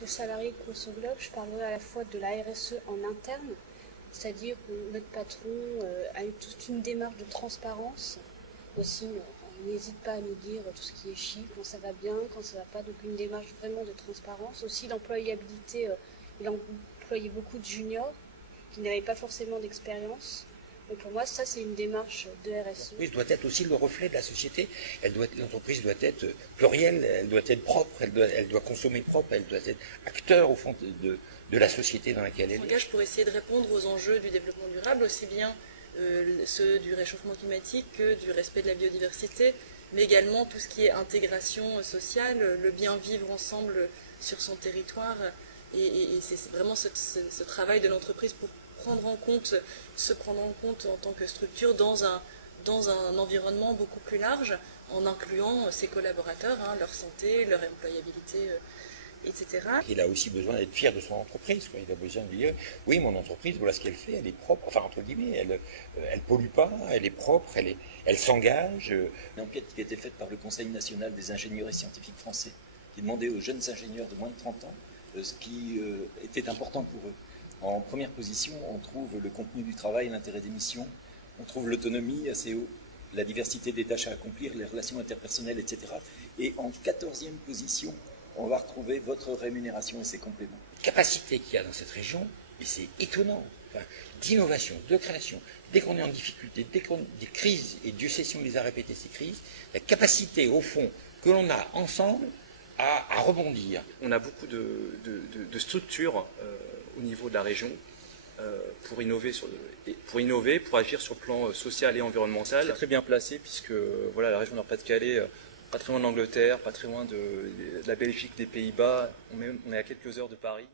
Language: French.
que salarié de Conso-Globe, je parlerai à la fois de la RSE en interne, c'est-à-dire que notre patron a eu toute une démarche de transparence. Aussi, il n'hésite pas à nous dire tout ce qui est chiffre, quand ça va bien, quand ça ne va pas. Donc une démarche vraiment de transparence. Aussi d'employabilité, il a employé beaucoup de juniors qui n'avaient pas forcément d'expérience. Donc pour moi, ça c'est une démarche de RSE. L'entreprise doit être aussi le reflet de la société. L'entreprise doit être plurielle, elle doit être propre, elle doit consommer propre, elle doit être acteur au fond de la société dans laquelle elle est. On s'engage pour essayer de répondre aux enjeux du développement durable, aussi bien ceux du réchauffement climatique que du respect de la biodiversité, mais également tout ce qui est intégration sociale, le bien vivre ensemble sur son territoire. Et c'est vraiment ce travail de l'entreprise pour se prendre en compte en tant que structure dans un environnement beaucoup plus large, en incluant ses collaborateurs, leur santé, leur employabilité, etc. Il a aussi besoin d'être fier de son entreprise, quoi. Il a besoin de dire, oui, mon entreprise, voilà ce qu'elle fait, elle est propre, enfin entre guillemets, elle pollue pas, elle est propre, elle s'engage. Une enquête qui a été faite par le Conseil national des ingénieurs et scientifiques français, qui demandait aux jeunes ingénieurs de moins de 30 ans ce qui était important pour eux. En première position, on trouve le contenu du travail, l'intérêt des missions, on trouve l'autonomie assez haut, la diversité des tâches à accomplir, les relations interpersonnelles, etc. Et en 14e position, on va retrouver votre rémunération et ses compléments. La capacité qu'il y a dans cette région, et c'est étonnant, d'innovation, de création, dès qu'on est en difficulté, dès qu'on des crises, et Dieu sait si on les a répétées ces crises, la capacité au fond que l'on a ensemble à rebondir. On a beaucoup de structures au niveau de la région pour innover, pour agir sur le plan social et environnemental. C'est très bien placé puisque voilà, la région Nord-Pas-de-Calais, pas très loin de l'Angleterre, pas très loin de la Belgique, des Pays-Bas, on est à quelques heures de Paris.